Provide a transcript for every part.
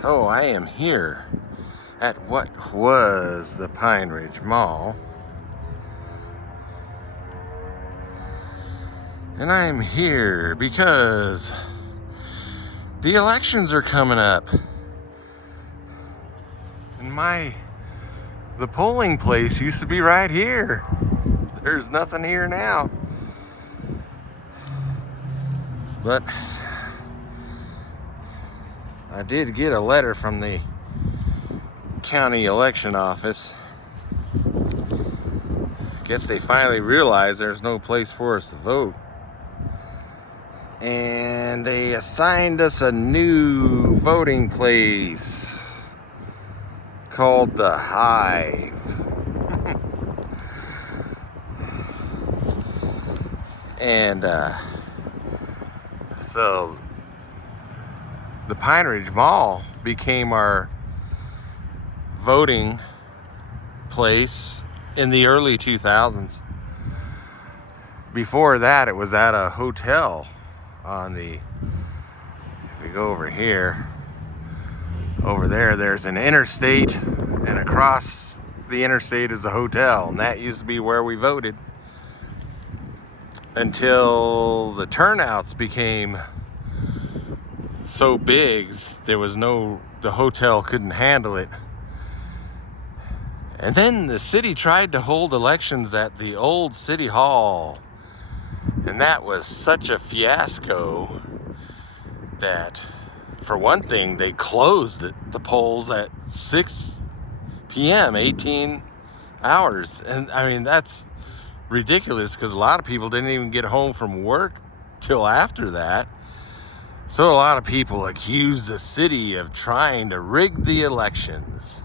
So I am here at what was the Pine Ridge Mall. And I'm here because the elections are coming up. And the polling place used to be right here. There's nothing here now. But I did get a letter from the county election office. Guess they finally realized there's no place for us to vote. And they assigned us a new voting place called the Hive. And so the Pine Ridge Mall became our voting place in the early 2000s. Before that, it was at a hotel on the, if we go over here, over there's an interstate, and across the interstate is a hotel, and that used to be where we voted until the turnouts became so big the hotel couldn't handle it. And then the city tried to hold elections at the old city hall, and that was such a fiasco that, for one thing, they closed the polls at 6 p.m., 18 hours. And I mean, that's ridiculous because a lot of people didn't even get home from work till after that. So a lot of people accused the city of trying to rig the elections.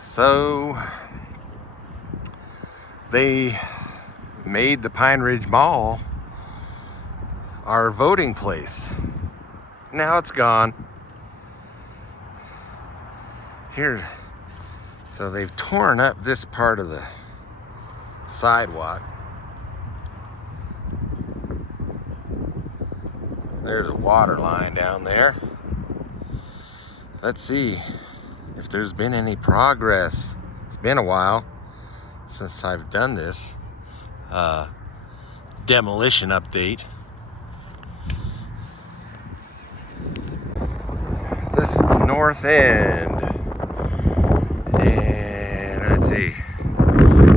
So they made the Pine Ridge Mall our voting place. Now it's gone. Here, so they've torn up this part of the sidewalk. There's a water line down there. Let's see if there's been any progress. It's been a while since I've done this demolition update. This is the north end. And let's see.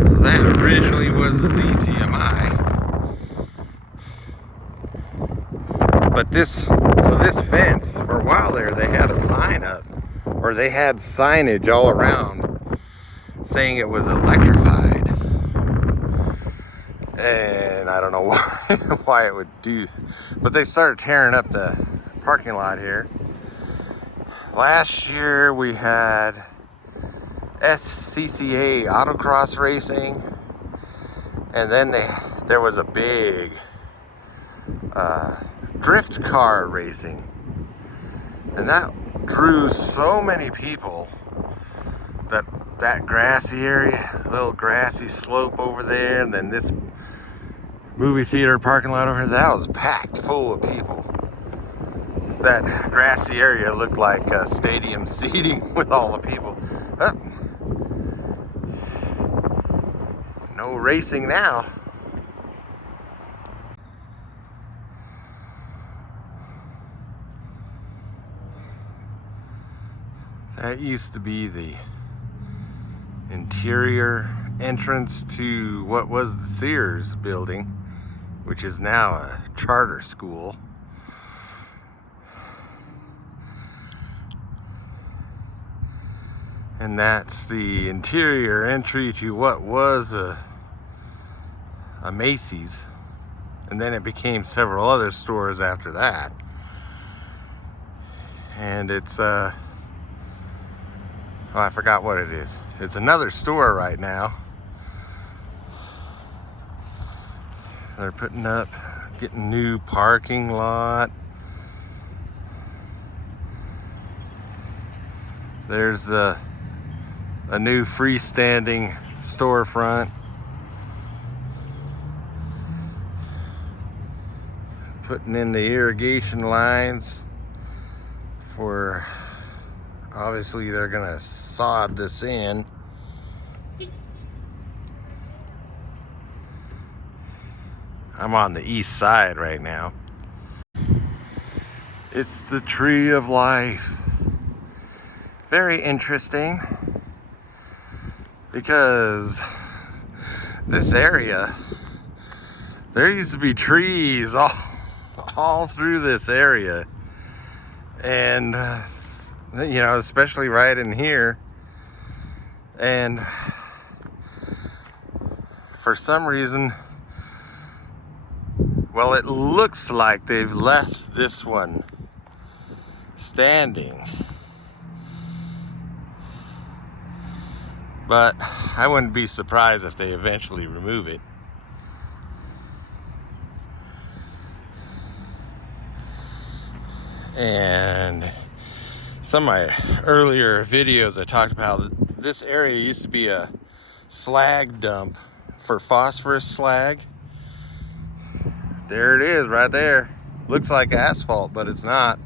So that originally was the ZCMI. But this fence, for a while there, they had a sign up, or they had signage all around saying it was electrified. And I don't know why it would do, but they started tearing up the parking lot here. Last year we had SCCA autocross racing, and then there was a big drift car racing, and that drew so many people that grassy area, little grassy slope over there, and then this movie theater parking lot over here, that was packed full of people. That grassy area looked like stadium seating with all the people. No racing now. That used to be the interior entrance to what was the Sears building, which is now a charter school. And that's the interior entry to what was a Macy's. And then it became several other stores after that. And it's oh, I forgot what it is. It's another store right now. They're putting up, getting new parking lot. There's a new freestanding storefront. Putting in the irrigation lines for, obviously they're gonna sod this in. I'm on the east side right now. It's the tree of life. Very interesting, because this area, there used to be trees all through this area, and you know, especially right in here. And for some reason, well, it looks like they've left this one standing, but I wouldn't be surprised if they eventually remove it. And some of my earlier videos, I talked about this area used to be a slag dump for phosphorus slag. There it is right there. Looks like asphalt, but it's not.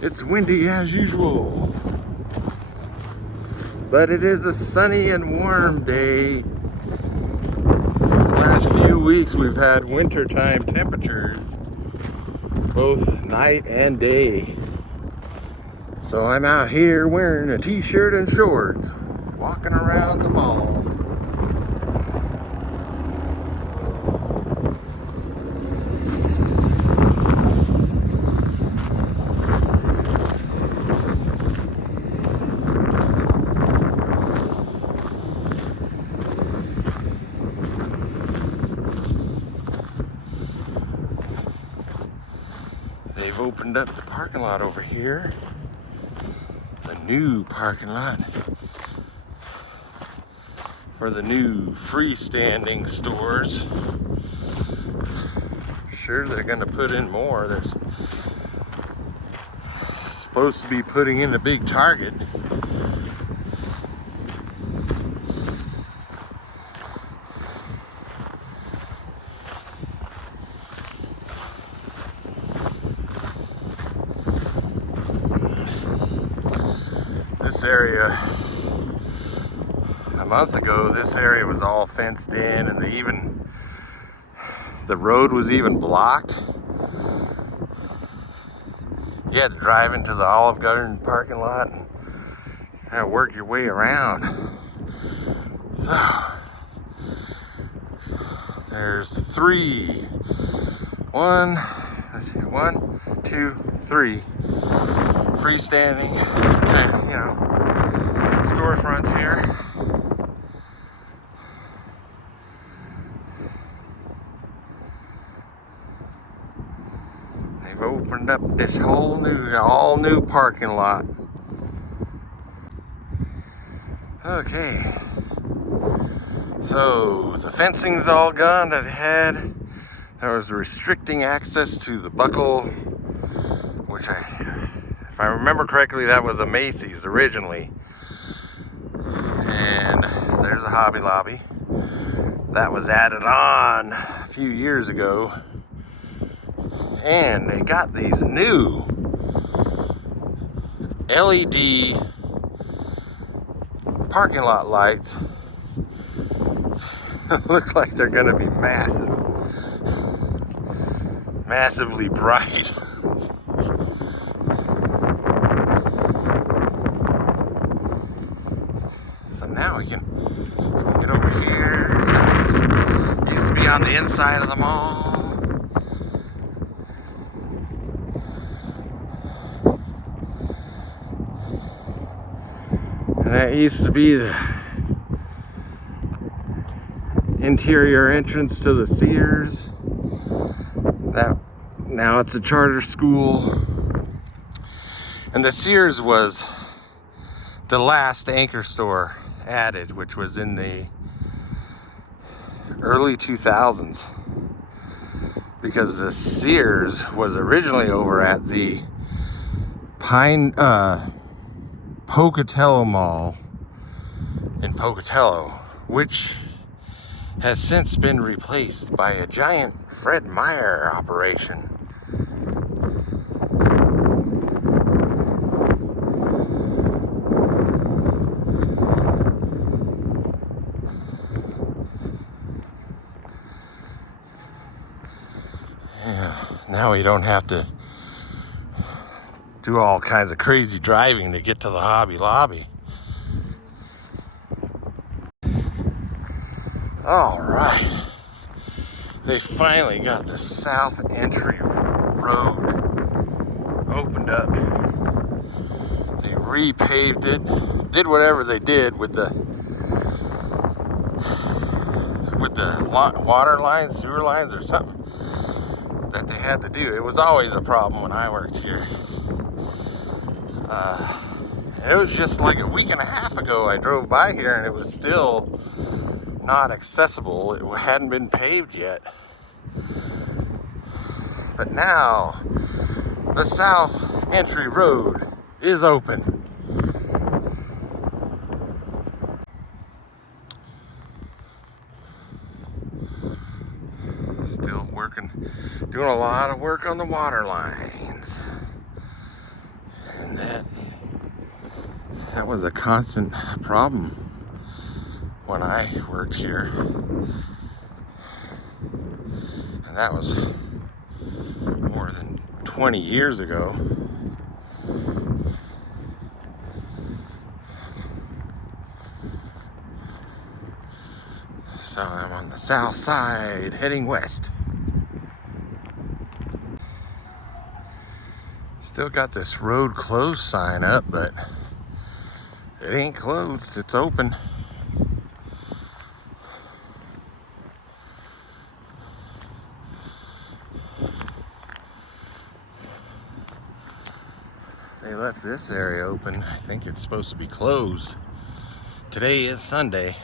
It's windy as usual, but it is a sunny and warm day. The last few weeks we've had wintertime temperatures, both night and day. So I'm out here wearing a t-shirt and shorts, walking around the mall. They've opened up the parking lot over here, the new parking lot for the new freestanding stores. Sure, they're gonna put in more. There's supposed to be putting in a big Target. This area, a month ago, this area was all fenced in, and the road was even blocked. You had to drive into the Olive Garden parking lot and kind of work your way around. So there's three. Let's see, 1, 2, 3 freestanding kind of, you know, storefronts here. They've opened up this whole all new parking lot. Okay, so the fencing's all gone that it had. That was restricting access to the buckle, which if I remember correctly, that was a Macy's originally. And there's a Hobby Lobby. That was added on a few years ago. And they got these new LED parking lot lights. Look like they're gonna be massively bright. So now we can get over here. That used to be on the inside of the mall. And that used to be the interior entrance to the Sears. Now it's a charter school. And the Sears was the last anchor store added, which was in the early 2000s, because the Sears was originally over at the Pocatello Mall in Pocatello, which has since been replaced by a giant Fred Meyer operation. Yeah, now we don't have to do all kinds of crazy driving to get to the Hobby Lobby. All right, they finally got the south entry road opened up. They repaved it, did whatever they did with the water lines, sewer lines, or something that they had to do. It was always a problem when I worked here. It was just like a week and a half ago I drove by here and it was still not accessible. It hadn't been paved yet. But now the south entry road is open. Still working, doing a lot of work on the water lines. And that was a constant problem when I worked here. And that was more than 20 years ago. So I'm on the south side heading west. Still got this road closed sign up, but it ain't closed, it's open. They left this area open. I think it's supposed to be closed. Today is Sunday.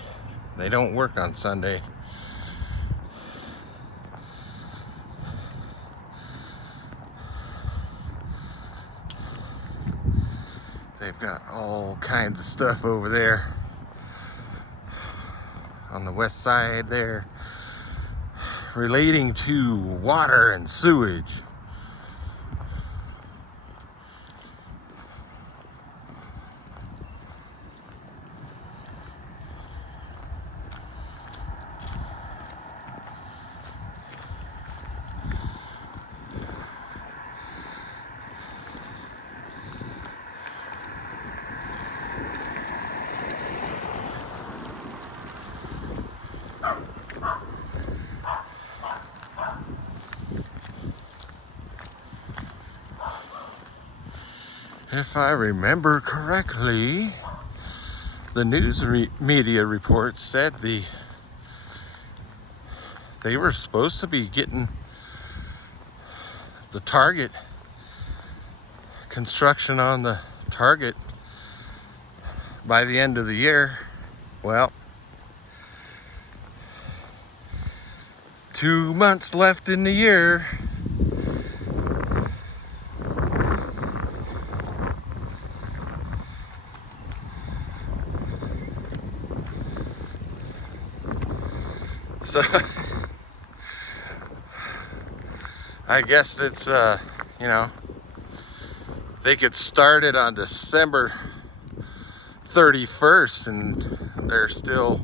They don't work on Sunday. They've got all kinds of stuff over there on the west side there relating to water and sewage. If I remember correctly, the news media reports said they were supposed to be getting the Target construction on the Target by the end of the year. Well, 2 months left in the year. So I guess it's you know, they could start it on December 31st and they're still,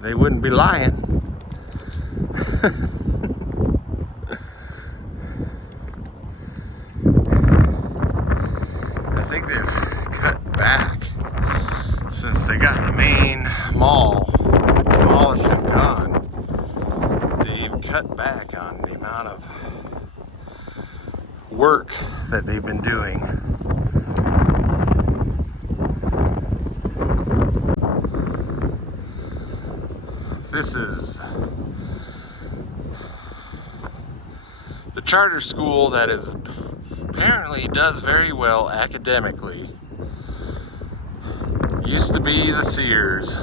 they wouldn't be lying. I think they've cut back since they got the main mall demolished and gone. They've cut back on the amount of work that they've been doing. This is the charter school that is apparently does very well academically. Used to be the Sears.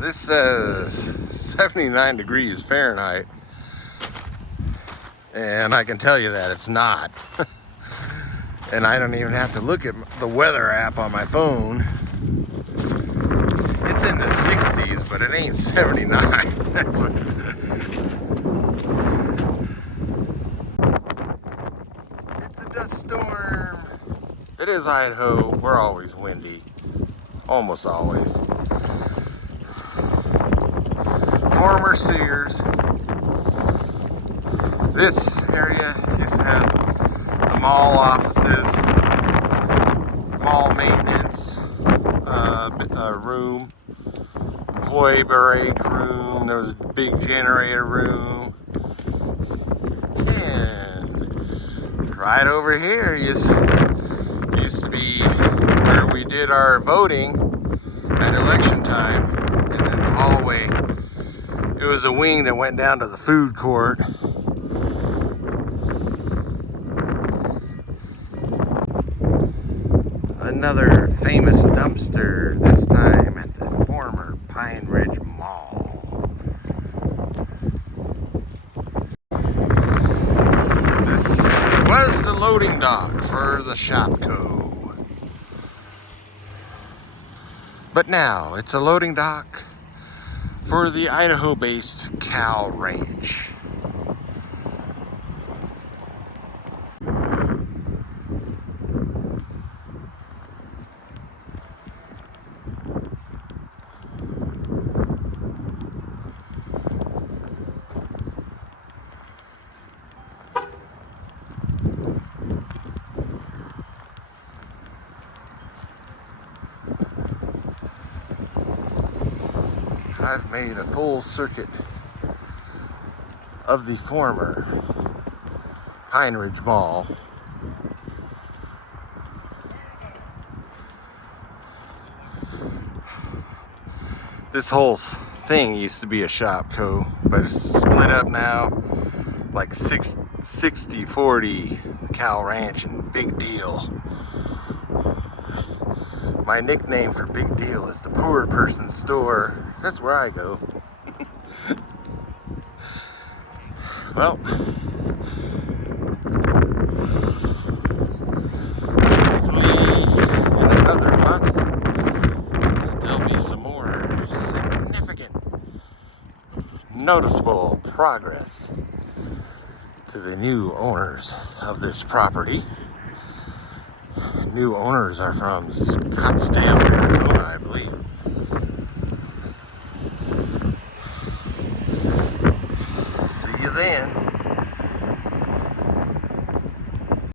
This says 79 degrees Fahrenheit. And I can tell you that it's not. And I don't even have to look at the weather app on my phone. It's in the 60s, but it ain't 79. It's a dust storm. It is Idaho. We're always windy. Almost always. Former Sears. This area used to have the mall offices, mall maintenance room, employee break room. There was a big generator room, and right over here used to be where we did our voting at election time. And then the hallway, it was a wing that went down to the food court. Another famous dumpster, this time at the former Pine Ridge Mall. This was the loading dock for the Shopco. But now it's a loading dock for the Idaho-based cow ranch. I've made a full circuit of the former Pine Ridge Mall. This whole thing used to be a Shopco, but it's split up now, like 60-40 cow ranch and Big Deal. My nickname for Big Deal is the poor person's store. That's where I go. Well, hopefully in another month there'll be some more significant, noticeable progress to the new owners of this property. New owners are from Scottsdale, Arizona, I believe. See you then.